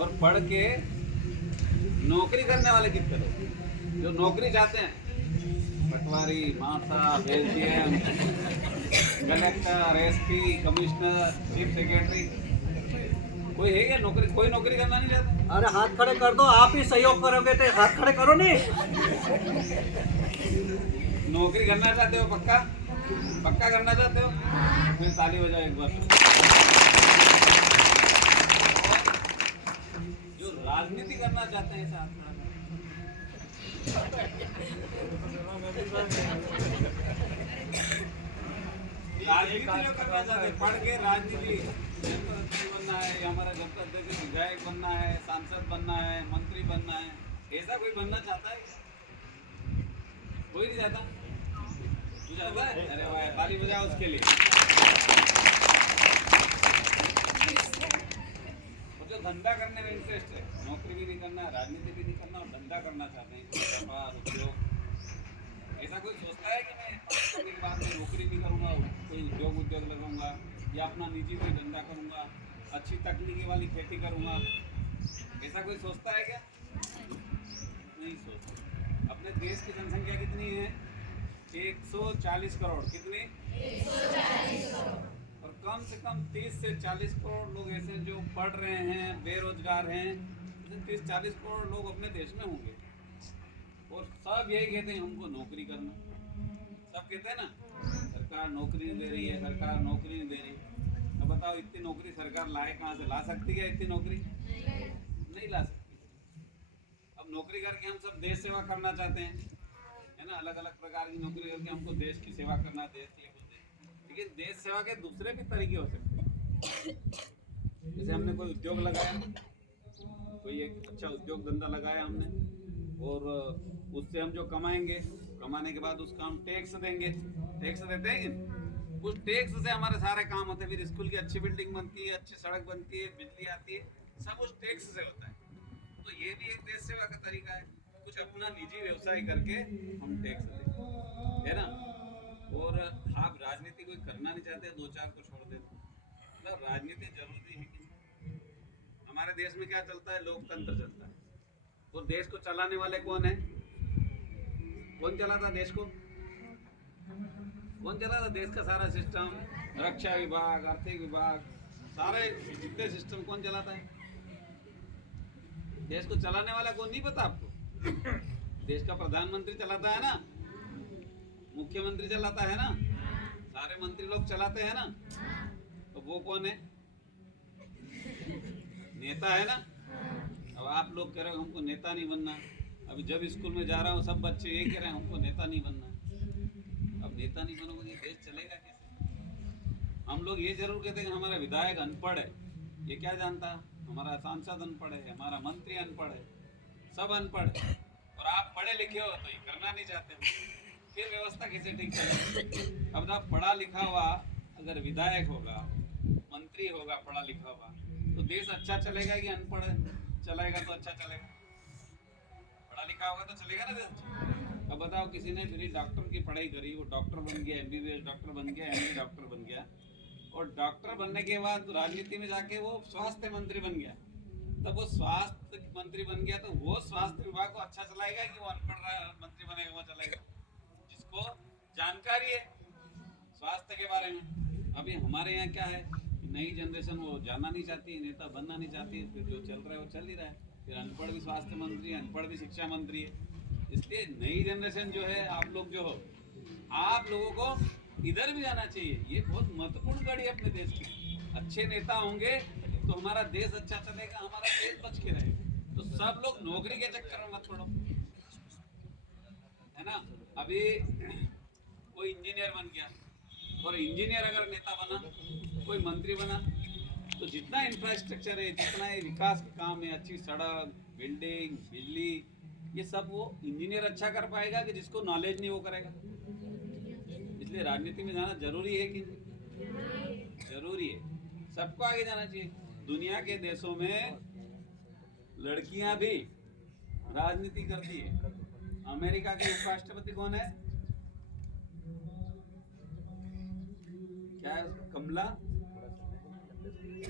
और पढ़ के नौकरी करने वाले कितने लोग जो नौकरी चाहते हैं, पटवारी, मासा, SDM, collector, SP, commissioner, chief secretary, कोई है क्या नौकरी? कोई नौकरी करना नहीं चाहता। अरे हाथ खड़े कर दो, आप ही सहयोग करोगे तो हाथ खड़े करो नहीं। नौकरी करना चाहते हो? पक्का पक्का करना चाहते हो? फिर ताली बजाओ एक बार। जो राजनीति करना चाहते हैं साथ राजनीति जो करना चाहते हैं, पढ़ के राजनीति बनना है, हमारा जनता अध्यक्ष विधायक बनना है, सांसद बनना है, मंत्री बनना है, ऐसा कोई बनना चाहता है? कोई नहीं चाहता। तू चाहता है? अरे वाह, ताली बजाओ उसके लिए। और जो धंधा करने में इंटरेस्ट है, नौकरी भी नहीं करना, राजनीति भी नहीं करना और धंधा करना चाहते हैं, व्यापार, उद्योग, ऐसा कोई सोचता है कि मैं पास करने के बाद में नौकरी भी करूँगा, कोई उद्योग लगाऊंगा या अपना निजी कोई धंधा करूँगा, अच्छी तकनीकी वाली खेती करूँगा, ऐसा कोई सोचता है क्या? नहीं सोचता। अपने देश की जनसंख्या कितनी है? 140 करोड़। कितनी? 140 करोड़। और कम से कम 30 से 40 करोड़ लोग ऐसे जो पढ़ रहे हैं, बेरोजगार हैं। 30-40 करोड़ लोग अपने देश में होंगे और सब यही कहते हैं हमको नौकरी करना। सब कहते हैं ना, सरकार नौकरी नहीं दे रही है, सरकार नौकरी नहीं दे रही। अब बताओ, इतनी नौकरी सरकार लाए कहाँ से? ला सकती है इतनी नौकरी? नहीं ला सकती। अब नौकरी करके हम सब देश सेवा करना चाहते हैं, है ना, अलग अलग प्रकार की नौकरी करके हमको देश की सेवा करना, देश की बोलते हैं। लेकिन देश सेवा के दूसरे भी तरीके हो सकते हैं। जैसे हमने कोई उद्योग लगाया, कोई एक अच्छा उद्योग धंधा लगाया हमने, और उससे हम जो कमाएंगे, कमाने के बाद उसका हम टैक्स देंगे। टैक्स देते हैं कि उस टैक्स से हमारे सारे काम होते हैं। फिर स्कूल की अच्छी बिल्डिंग बनती है, अच्छी सड़क बनती है, बिजली आती है, सब उस टैक्स से होता है। तो ये भी एक देश सेवा का तरीका है, कुछ अपना निजी व्यवसाय करके हम टैक्स दें, है ना। और आप राजनीति कोई करना नहीं चाहते, 2-4 को छोड़ देते, मतलब राजनीति जरूरी है कि हमारे देश में क्या चलता है? लोकतंत्र चलता है। और देश को चलाने वाले कौन है? कौन चलाता देश को? कौन चलाता देश का सारा सिस्टम? रक्षा विभाग, आर्थिक विभाग, सारे जितने सिस्टम कौन चलाता है? देश को चलाने वाला कौन, नहीं पता आपको? देश का प्रधानमंत्री चलाता है ना, मुख्यमंत्री चलाता है ना, सारे मंत्री लोग चलाते हैं ना। तो वो कौन है? नेता है ना। अब आप लोग कह रहे हो हमको नेता नहीं बनना। अभी जब स्कूल में जा रहा हूँ, सब बच्चे ये कह रहे हैं हमको नेता नहीं बनना। अब नेता नहीं बनोगे देश चलेगा कैसे? हम लोग ये जरूर कहते हैं कि हमारा विधायक अनपढ़ है। ये क्या जानता? हमारा सांसद अनपढ़ है, हमारा मंत्री अनपढ़ है, सब अनपढ़ है। और आप पढ़े लिखे हो तो ये करना नहीं चाहते हो, फिर व्यवस्था कैसे ठीक चलेगी? अब आप पढ़ा लिखा हुआ अगर विधायक होगा, मंत्री होगा, पढ़ा लिखा हुआ, तो देश अच्छा चलेगा कि अनपढ़ चलेगा तो अच्छा चलेगा? पढ़ा लिखा होगा तो चलेगा ना देश। अब बताओ, किसी ने फिर डॉक्टर की पढ़ाई करी, वो डॉक्टर बन गया, एमबीबीएस डॉक्टर बन गया, एमडी डॉक्टर बन गया, और डॉक्टर बनने के बाद राजनीति में जाके वो स्वास्थ्य मंत्री बन गया। तब वो स्वास्थ्य मंत्री बन गया तो वो स्वास्थ्य विभाग को अच्छा चलाएगा कि वो अनपढ़ मंत्री बनेगा वो चलाएगा? जिसको जानकारी है स्वास्थ्य के बारे में। अभी हमारे यहाँ क्या है, नई जनरेशन वो जानना नहीं चाहती, नेता बनना नहीं चाहती, फिर जो चल रहा है वो चल ही रहा है। फिर अनपढ़ भी स्वास्थ्य मंत्री है, अनपढ़ भी शिक्षा मंत्री है। इसलिए नई जनरेशन जो है, आप लोग जो हो, आप लोगों को इधर भी जाना चाहिए। ये बहुत महत्वपूर्ण कड़ी है अपने देश की। अच्छे नेता होंगे तो हमारा देश अच्छा चलेगा, हमारा देश बच के रहेगा। तो सब लोग नौकरी के चक्कर में मत पड़ो, है ना। अभी कोई इंजीनियर बन गया, और इंजीनियर अगर नेता बना, कोई मंत्री बना, तो जितना इंफ्रास्ट्रक्चर है, जितना ये विकास के काम है, अच्छी सड़क, बिल्डिंग, बिजली, ये सब वो इंजीनियर अच्छा कर पाएगा कि जिसको नॉलेज नहीं वो करेगा? इसलिए राजनीति में जाना जरूरी है कि जरूरी है। सबको आगे जाना चाहिए। दुनिया के देशों में लड़कियां भी राजनीति करती है। अमेरिका के उपराष्ट्रपति कौन है? क्या है? कमला,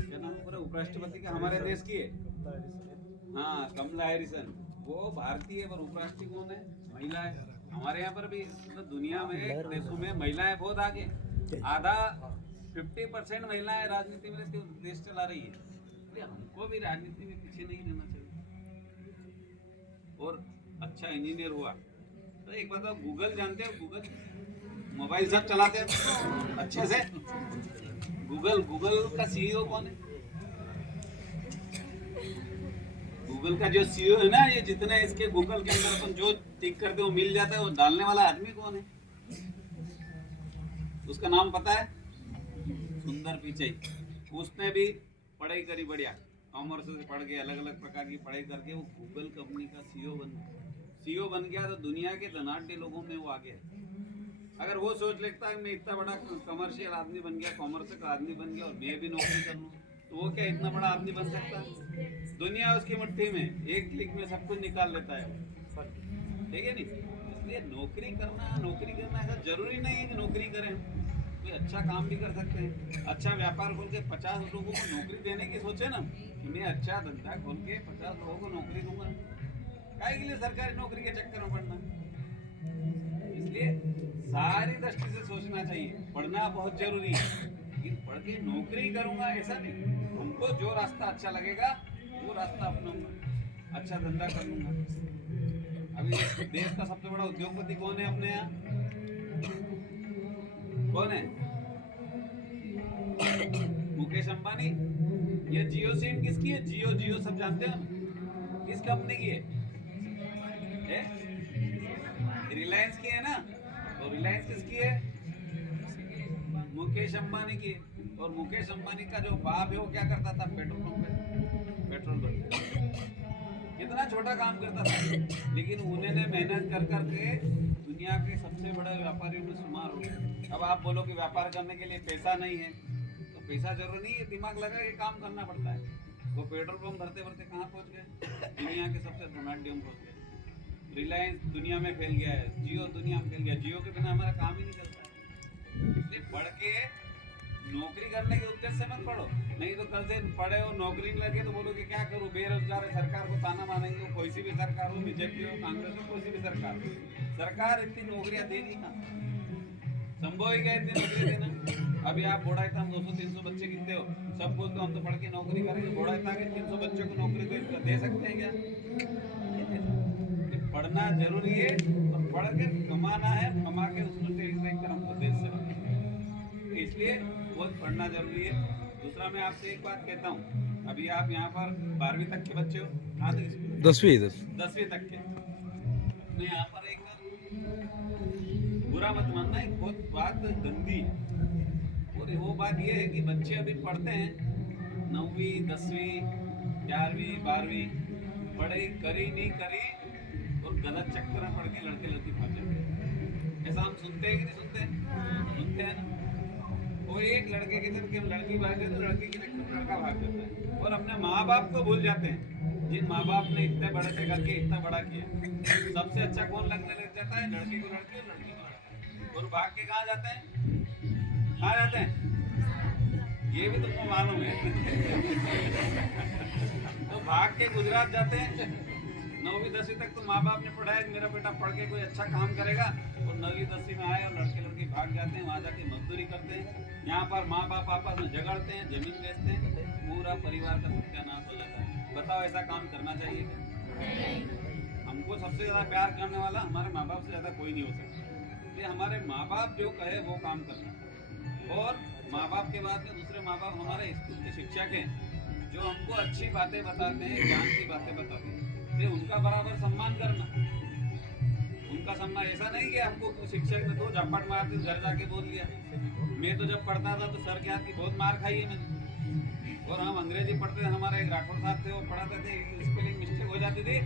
क्या नाम है उपराष्ट्रपति का? हमारे देश की है हाँ, कमला हैरिसन, वो भारतीय पर उपराष्ट्रपति कौन है? महिला है। हमारे यहाँ पर भी मतलब दुनिया में देशों में महिलाएं बहुत आगे, आधा 50% महिलाएं राजनीति में रहती हैं, देश चला रही है। इसलिए हमको भी राजनीति में पीछे नहीं रहना चाहिए। और अच्छा इंजीनियर हुआ तो एक बात, आप गूगल जानते हो? गूगल मोबाइल सब चलाते हो अच्छे से? गूगल का सीईओ कौन है? गूगल का जो सीईओ है ना, ये जितने इसके गूगल के अंदर अपन जो टिक करते वो मिल जाता है, वो डालने वाला आदमी कौन है? उसका नाम पता है? सुंदर पिचाई। उसने भी पढ़ाई करी बढ़िया, कॉमर्स से पढ़ के अलग अलग प्रकार की पढ़ाई करके वो गूगल कंपनी का सीईओ बन गया। तो दुनिया के धनाढ्य लोगों में वो आ गया। अगर वो सोच लेता है मैं इतना बड़ा कमर्शियल आदमी बन गया, कॉमर्स का आदमी बन गया और मैं भी नौकरी कर लूँ, तो वो क्या इतना बड़ा आदमी बन सकता है? दुनिया उसकी मुट्ठी में, एक क्लिक में सब कुछ निकाल लेता है, ठीक है नहीं? इसलिए नौकरी करना ऐसा जरूरी नहीं है कि नौकरी करें। कोई अच्छा काम भी कर सकते हैं। अच्छा व्यापार खोल के 50 लोगों को नौकरी देने की सोचे ना, कि मैं अच्छा धंधा खोल के 50 लोगों को नौकरी दूंगा। काहे के लिए सरकारी नौकरी के चक्कर में पड़ना? इसलिए सारी दृष्टि से सोचना चाहिए। पढ़ना बहुत जरूरी है, लेकिन पढ़ के नौकरी करूंगा ऐसा नहीं। हमको जो रास्ता अच्छा लगेगा वो रास्ता अपनाऊंगा, अच्छा धंधा कर लूंगा। अभी देश का सबसे बड़ा उद्योगपति कौन है अपने यहाँ? कौन है? मुकेश अंबानी। ये जियो सिम किसकी है? जियो सब जानते हो ना? किस कंपनी की है? रिलायंस की है ना? और रिलायंस किसकी है? मुकेश अंबानी की। और मुकेश अंबानी का जो बाप है वो क्या करता था? पेट्रोल पंप पे पेट्रोल भरता। कितना छोटा काम करता था, लेकिन उन्होंने मेहनत कर करके दुनिया के सबसे बड़े व्यापारियों में शुमार हो गए। अब आप बोलो कि व्यापार करने के लिए पैसा नहीं है, तो पैसा जरूर नहीं है, दिमाग लगा के काम करना पड़ता है। वो पेट्रोल पंप भरते भरते कहाँ पहुँच गए? दुनिया के सबसे धनाढ्य में पहुँच गए। रिलायंस दुनिया में फैल गया है, जियो दुनिया में फैल गया। जियो के बिना हमारा काम ही नहीं चलता है। इसलिए पढ़ के नौकरी करने के उद्देश्य से मत पढ़ो, नहीं तो कल से पढ़े और नौकरी नहीं लगे तो बोलोगे क्या करूँ, बेरोजगार है, सरकार को ताना मारेंगे। कोई सी भी सरकार हो, बीजेपी हो, कांग्रेस हो, कोई सी भी सरकार हो, सरकार इतनी नौकरियां देगी ना, संभव ही क्या इतनी नौकरियां देना? अभी आप बोड़ा इतना 200-300 बच्चे कितने हो, सब बोलते हो हम तो पढ़ के नौकरी करेंगे। बोड़ा इतना के 300 बच्चों को नौकरी दे सकते हैं क्या? पढ़ना जरूरी है और पढ़ के कमाना है, कमा के उसको देख कर हमको देश से, इसलिए बहुत पढ़ना जरूरी है। दूसरा मैं आपसे एक बात कहता हूँ, अभी आप यहाँ पर 12वीं तक के बच्चे हो, कहाँ तक? 10वीं तक के। मैं यहाँ पर एक बुरा मत मानना, एक बहुत बात गंदी है। और वो बात ये है कि बच्चे अभी पढ़ते हैं 9वीं 10वीं 11वीं 12वीं, पढ़ाई करी नहीं करी और गलत चक्कर में पढ़ के लड़के लड़की भाग जाते हैं। ऐसा हम सुनते हैं कि नहीं सुनते? सुनते हैं ना। वो एक लड़के के चक्कर में लड़की भाग जाती है, लड़के के चक्कर में लड़का भाग जाता है, और अपने माँ बाप को भूल जाते हैं, जिन माँ बाप ने इतने बड़े से करके इतना बड़ा किया। सबसे अच्छा कौन लगने लग जाता है? लड़की को लड़की और लड़की को लड़का। और भाग के कहाँ जाते हैं? कहाँ जाते हैं? ये भी तुमको मालूम है। तो भाग के गुजरात जाते हैं। 9वीं 10वीं तक तो माँ बाप ने पढ़ाया कि मेरा बेटा पढ़ के कोई अच्छा काम करेगा, और 9वीं 10वीं में आए और लड़के लड़की भाग जाते हैं, वहाँ जाके मजदूरी करते हैं। यहाँ पर माँ बाप आपस में झगड़ते हैं, जमीन बेचते हैं, पूरा परिवार का सत्यानाश हो जाता है। बताओ ऐसा काम करना चाहिए क्या? हमको सबसे ज़्यादा प्यार करने वाला हमारे माँ बाप से ज़्यादा कोई नहीं हो सकता। इसलिए हमारे माँ बाप जो कहे वो काम करना। और माँ बाप के बाद में दूसरे माँ बाप हमारे स्कूल के शिक्षक हैं, जो हमको अच्छी बातें बताते हैं, ज्ञान की बातें बताते हैं, उनका बराबर सम्मान करना। उनका सम्मान ऐसा नहीं कि हमको शिक्षक ने तो झपट मार दी, घर जाके बोल दिया। मैं तो जब पढ़ता था तो सर के हाथ की बहुत मार खाई है मैंने। और हम अंग्रेजी पढ़ते थे, हमारे एक राठौर साहब थे, वो पढ़ाते थे, स्पेलिंग मिस्टेक हो जाती थी,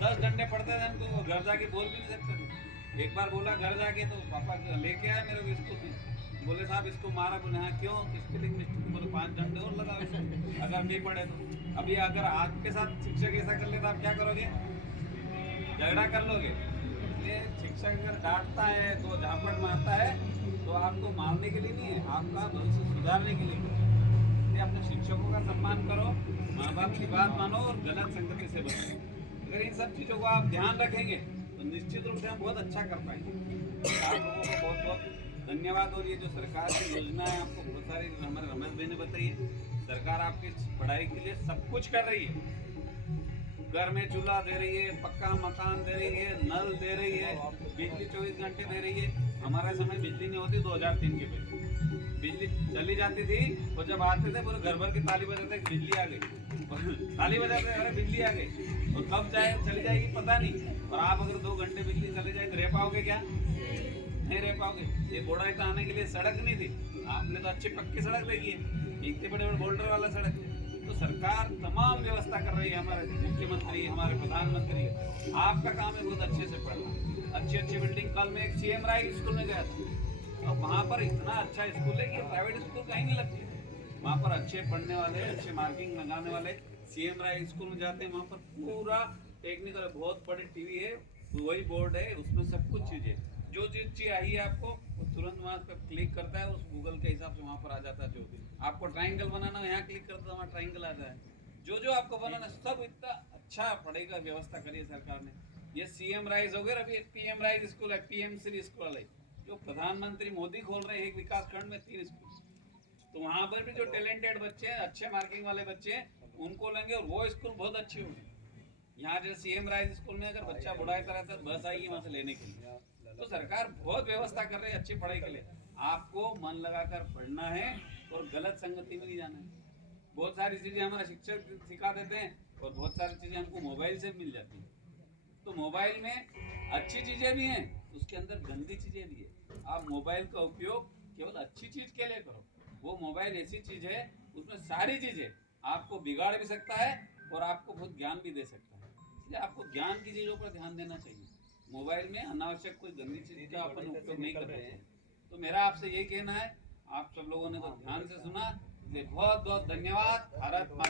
10 घंटे पढ़ते थे हमको, घर जाके बोल भी नहीं सकते थे। एक बार बोला घर जाके, तो पापा लेके आए मेरे को स्कूल में, बोले साहब इसको मारा। बोले हाँ क्यों? Spelling mistake. बोले 5 घंटे और लगा अगर नहीं पढ़े तो। अभी अगर आपके साथ शिक्षक ऐसा कर ले तो आप क्या करोगे? झगड़ा कर लोगे। इसलिए शिक्षक अगर डांटता है तो झापड़ मारता है तो आपको मारने के लिए नहीं है, आपका भविष्य सुधारने के लिए। इसलिए अपने शिक्षकों का सम्मान करो, माँ बाप की बात मानो और गलत संगति से बचो। अगर इन सब चीज़ों को आप ध्यान रखेंगे तो निश्चित रूप से हम बहुत अच्छा कर पाएंगे। आप लोगों को बहुत बहुत धन्यवाद। और ये जो सरकार की योजना है आपको बहुत सारी हमारे रमेश भाई ने बताई है। सरकार आपकी पढ़ाई के लिए सब कुछ कर रही है। घर में चूल्हा दे रही है, पक्का मकान दे रही है, नल दे रही है, बिजली 24 घंटे दे रही है। हमारे समय बिजली नहीं होती 2003 के पहले बिजली चली जाती थी और जब आते थे पूरे घर भर की ताली बजाते बिजली आ गई। ताली बजाते अरे बिजली आ गई। और कब जाए चली जाएगी पता नहीं। और आप अगर 2 घंटे बिजली चले जाए तो रह पाओगे क्या? नहीं रह पाओगे। ये बोर्डर तक आने के लिए सड़क नहीं थी, आपने तो अच्छी पक्की सड़क देखी है, इतने बड़े बड़े बोल्डर वाला सड़क। तो सरकार तमाम व्यवस्था कर रही है। हमारे मुख्यमंत्री, हमारे प्रधानमंत्री, आपका काम है बहुत अच्छे से पढ़ना, अच्छी अच्छी बिल्डिंग। कल मैं एक CM राय स्कूल में गया था और वहाँ पर इतना अच्छा स्कूल है कि प्राइवेट स्कूल कहीं नहीं लगती। वहाँ पर अच्छे पढ़ने वाले, अच्छे मार्किंग लगाने वाले CM राय स्कूल में जाते हैं। वहाँ पर पूरा टेक्निकल, बहुत बड़ी टीवी है, वही बोर्ड है, उसमें सब कुछ चीज़ है। जो चीज़ चाहिए आपको वो तुरंत वहाँ पर क्लिक करता है, उस गूगल के हिसाब से वहाँ पर आ जाता है। जो भी आपको ट्राइंगल बनाना है यहाँ क्लिक करता है, वहाँ ट्राइंगल आ जाए। जो आपको बनाना सब इतना अच्छा पढ़ाई का व्यवस्था करी है सरकार ने। ये CM राइज हो गए, अभी PM राइज स्कूल है, PM श्री स्कूल है जो प्रधानमंत्री मोदी खोल रहे हैं। एक विकास खंड में 3 स्कूल, तो वहाँ पर भी जो टैलेंटेड बच्चे हैं, अच्छे मार्किंग वाले बच्चे हैं, उनको लेंगे और वो स्कूल बहुत अच्छी होगी। यहाँ जैसे CM राइज स्कूल में अगर बच्चा बुढ़ाई तरह से बस आएगी वहाँ से लेने के लिए। तो सरकार बहुत व्यवस्था कर रही है अच्छी पढ़ाई के लिए। आपको मन लगाकर पढ़ना है और गलत संगति में नहीं जाना है। बहुत सारी चीज़ें हमारे शिक्षक सिखा देते हैं और बहुत सारी चीज़ें हमको मोबाइल से मिल जाती हैं। तो मोबाइल में अच्छी चीज़ें भी हैं, उसके अंदर गंदी चीज़ें भी है। आप मोबाइल का उपयोग केवल अच्छी चीज़ के लिए करो। वो मोबाइल ऐसी चीज़ है, उसमें सारी चीज़ें आपको बिगाड़ भी सकता है और आपको बहुत ज्ञान भी दे सकता है। इसलिए आपको ज्ञान की चीज़ों पर ध्यान देना चाहिए। मोबाइल में अनावश्यक कोई गंदी चीज़ का अपन उपयोग नहीं करते हैं। तो मेरा आपसे यही कहना है, आप सब लोगों ने तो ध्यान से सुना, इसलिए बहुत बहुत धन्यवाद। भारत माता